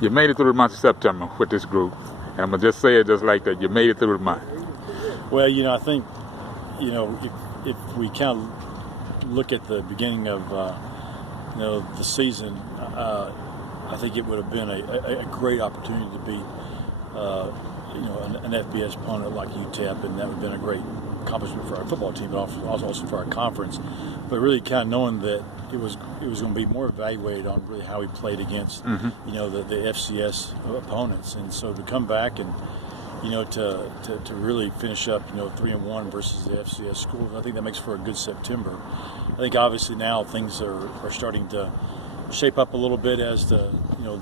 You made it through the month of September with this group. And I'm going to just say it just like that. You made it through the month. Well, I think, if we kind of look at the beginning of, the season, I think it would have been a great opportunity to beat, an FBS opponent like UTEP, and that would have been a great accomplishment for our football team, but also for our conference. But really kind of knowing that it was going to be more evaluated on really how we played against, the FCS opponents. And so to come back and, to really finish up, 3-1 versus the FCS schools, I think that makes for a good September. I think obviously now things are starting to shape up a little bit as the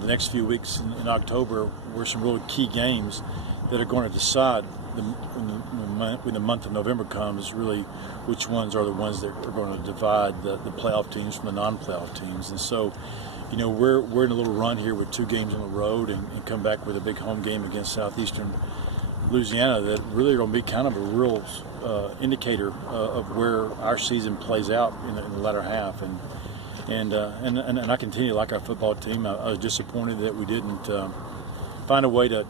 next few weeks in October, where some really key games that are going to decide when the month of November comes, really which ones are the ones that are going to divide the playoff teams from the non-playoff teams. And so, we're in a little run here with 2 games on the road and come back with a big home game against Southeastern Louisiana that really are going to be kind of a real indicator of where our season plays out in the latter half. And I continue to like our football team. I was disappointed that we didn't find a way to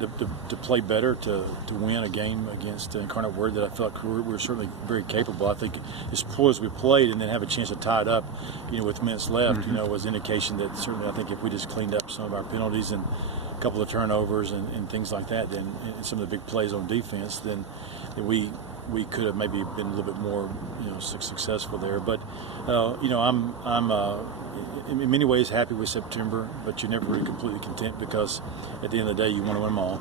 play better, to win a game against Incarnate Word that I felt we were certainly very capable. I think as poor as we played and then have a chance to tie it up, with minutes left, was indication that certainly I think if we just cleaned up some of our penalties and a couple of turnovers and things like that, then and some of the big plays on defense, then we could have maybe been a little bit more, successful there. But, I'm in many ways happy with September, but you're never really completely content because at the end of the day, you want to win them all.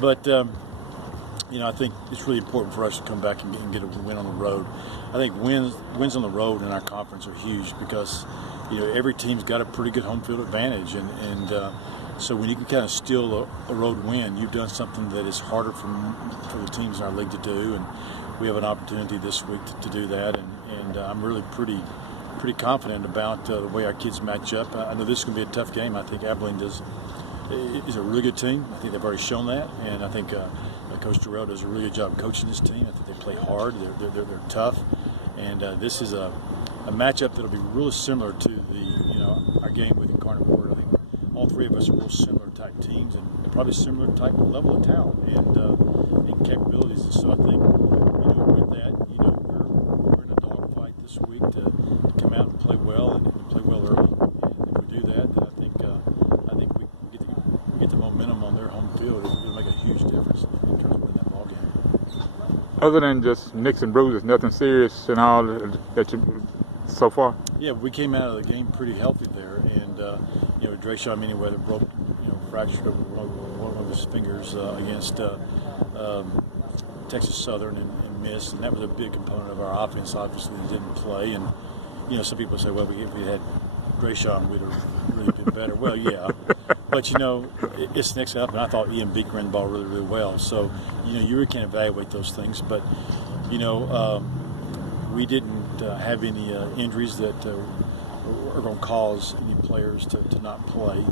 But, I think it's really important for us to come back and get a win on the road. I think wins on the road in our conference are huge because, every team's got a pretty good home field advantage. And so when you can kind of steal a road win, you've done something that is harder for the teams in our league to do. And we have an opportunity this week to do that. And I'm really pretty confident about the way our kids match up. I know this is going to be a tough game. I think Abilene is a really good team. I think they've already shown that. And I think Coach Durrell does a really good job coaching this team. I think they play hard. They're tough. And this is a matchup that will be really similar to our game with Incarnate Word. I think all 3 of us are real similar type teams and probably similar type level of talent and capabilities. And so I think with that, we're in a dogfight this week to come out and play well and play well early. And if we do that, then I think we get the momentum on their home field. It'll make a huge difference in terms of winning that ball game. Other than just nicks and bruises, nothing serious and all that you so far? Yeah, we came out of the game pretty healthy there, and Drayshawn Manyweather broke, fractured one of his fingers against Texas Southern and missed, and that was a big component of our offense. Obviously, he didn't play, and some people say, well, if we had Drayshawn, we'd have really been better. Well, yeah, but it's next up, and I thought Ian Beek ran the ball really, really well. So you really can't evaluate those things, but we didn't have any injuries that are going to cause any players to not play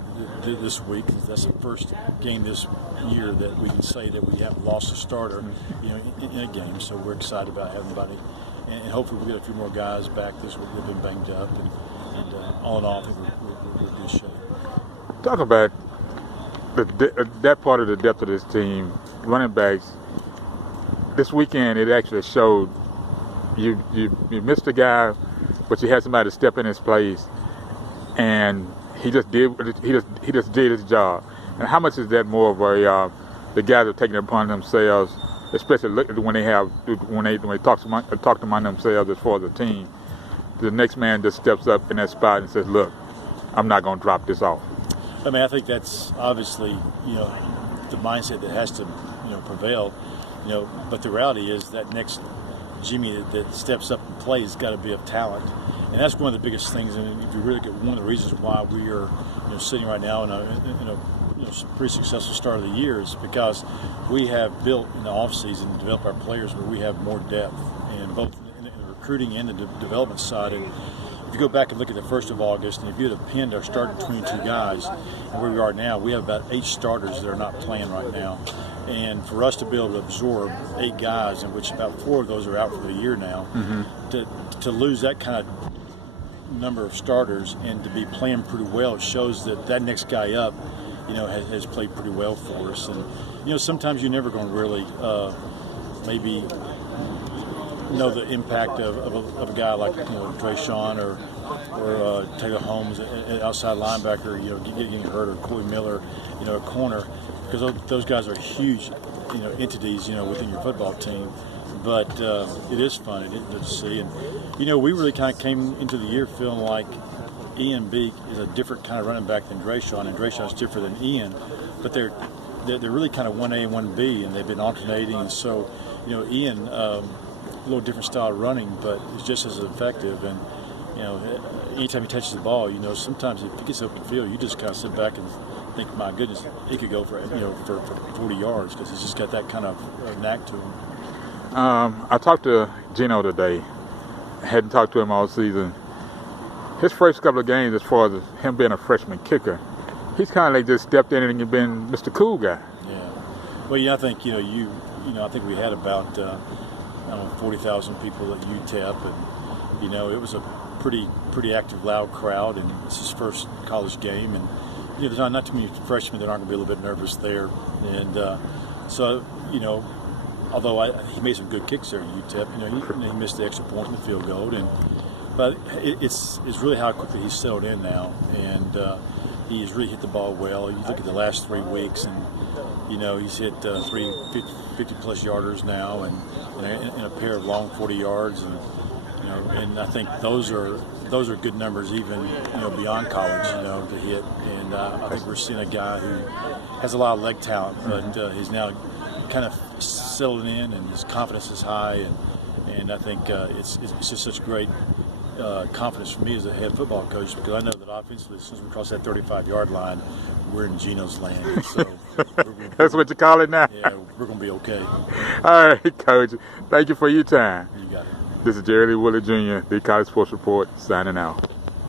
this week. That's the first game this year that we can say that we haven't lost a starter, in a game. So we're excited about having everybody, and hopefully we'll get a few more guys back this week that have been banged up. And all in all, I think we're in good shape. Talk about that part of the depth of this team, running backs. This weekend, it actually showed. You missed a guy, but you had somebody to step in his place, and he just did his job. And how much is that more of a the guys are taking it upon themselves, especially when they talk among themselves as far as a team. The next man just steps up in that spot and says, "Look, I'm not going to drop this off." I mean, I think that's obviously the mindset that has to prevail. But the reality is that next Jimmy that steps up and plays has got to be of talent, and that's one of the biggest things. And if you really look at one of the reasons why we are sitting right now in a pretty successful start of the year is because we have built in the off season, developed our players where we have more depth, and both in the recruiting and the development side. And if you go back and look at the 1st of August, and if you had pinned our starting 22 guys and where we are now, we have about 8 starters that are not playing right now. And for us to be able to absorb 8 guys, in which about 4 of those are out for the year now, to lose that kind of number of starters and to be playing pretty well, it shows that next guy up has played pretty well for us. And sometimes you're never going to really maybe know the impact of a guy like Drayshawn or Taylor Holmes, an outside linebacker, getting hurt, or Corey Miller, a corner, because those guys are huge, entities, within your football team. But it is fun to see, and we really kind of came into the year feeling like Ian Beek is a different kind of running back than Drayshawn, and Drayshawn's different than Ian, but they're really kind of 1A and 1B, and they've been alternating. And so, Ian, a little different style of running, but it's just as effective. And anytime he touches the ball, sometimes if he gets up the field, you just kind of sit back and think, my goodness, he could go for 40 yards, because he's just got that kind of knack to him. I talked to Gino today. Hadn't talked to him all season. His first couple of games, as far as him being a freshman kicker, he's kind of like just stepped in and been Mr. Cool guy. Yeah. Well, I think I think we had about 40,000 people at UTEP, and it was a pretty active, loud crowd, and it's his first college game, and there's not too many freshmen that aren't going to be a little bit nervous there, and so although he made some good kicks there at UTEP, he missed the extra point and the field goal, but it's really how quickly he's settled in now, and he's really hit the ball well. You look at the last 3 weeks, and he's hit 50-plus yarders now, and a pair of long 40 yards, and I think those are good numbers even beyond college to hit. And I think we're seeing a guy who has a lot of leg talent, but he's now kind of settled in, and his confidence is high, and I think it's just such great confidence for me as a head football coach, because I know that offensively, as soon as we cross that 35-yard line, we're in Gino's land. So that's what you call it now. Yeah, we're going to be okay. All right, Coach. Thank you for your time. You got it. This is Jerry Lee Woolley Jr., the College Sports Report, signing out.